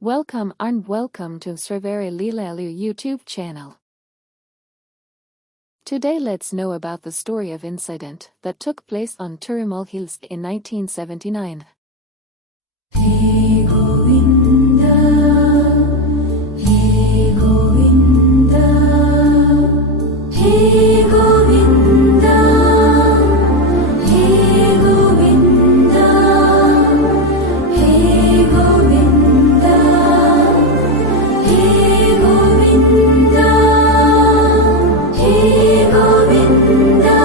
Welcome and welcome to Srivari Leelalu YouTube channel. Today let's know about the story of incident that took place on Tirumal Hills in 1979. Hey Govinda, Hey Govinda, Hey Govinda, Hey Govinda, Hey Govinda, Hey Govinda, Hey Govinda,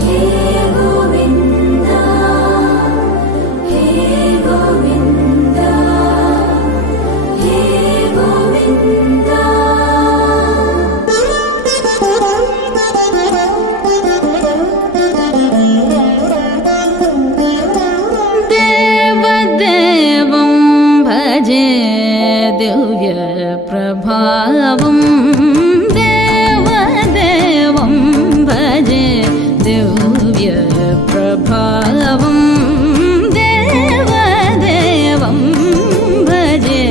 Hey Govinda. Hey Govinda, Hey Govinda. देवदेवं भजे दिव्य प्रभावं देवदेवं भजे दिव्य प्रभावं देवदेवं भजे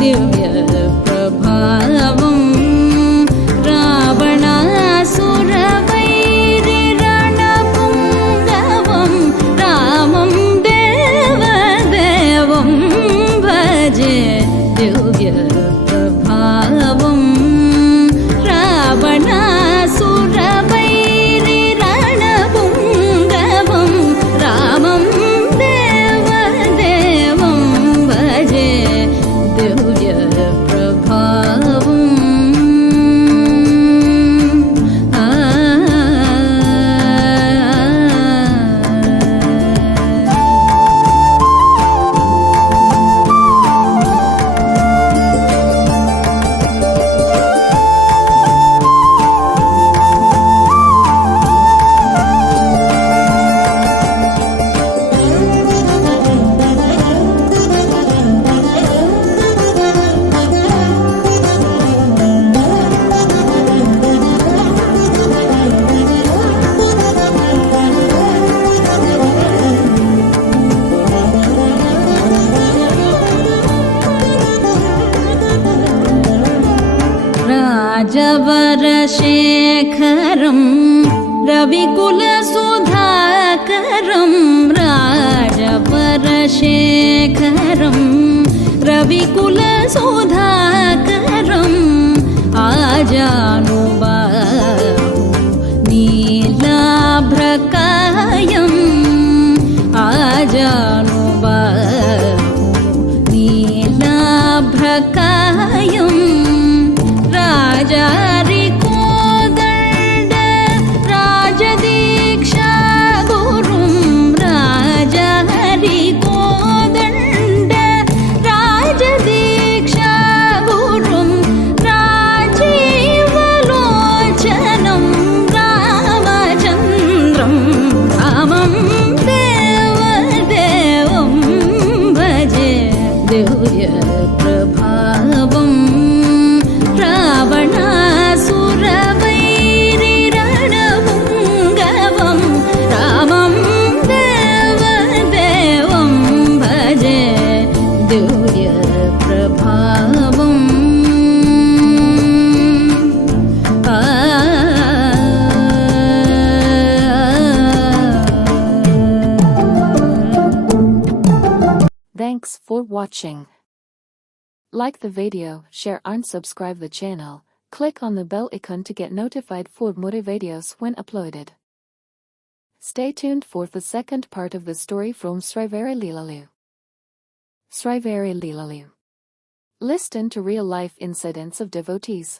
दिव्य प्रभावं रावणासुरवैरिरणपुङ्गवं रामं देवदेवं भजे दिव्य प्रभावं रावणासुरवैरिरणपुङ्गवं रामं देवदेवं भजे दिव्य प्रभावम् राजवरशेखरं रविकुलसुधाकरं राजवरशेखरं रविकुलसुधाकरम् आजानुबाहु नीलाभ्रकायम् आजानुबाहु नीलाभ्रकायम् राजारिकोदण्ड राजदीक्षा गुरुं राजहरिकोदण्ड राजदीक्षा गुरुं राजीवलोचनं रामचन्द्रं रामं देवदेवं भजे दिव्य प्रभावम् रावणासुरवैरिरणपुङ्गवं रामं देवदेवं भजे दिव्य प्रभावम् Thanks for watching. Like the video, share and subscribe the channel. Click on the bell icon to get notified for more videos when uploaded. Stay tuned for the second part of the story from Srivari Leelalu. Srivari Leelalu. Listen to real-life incidents of devotees.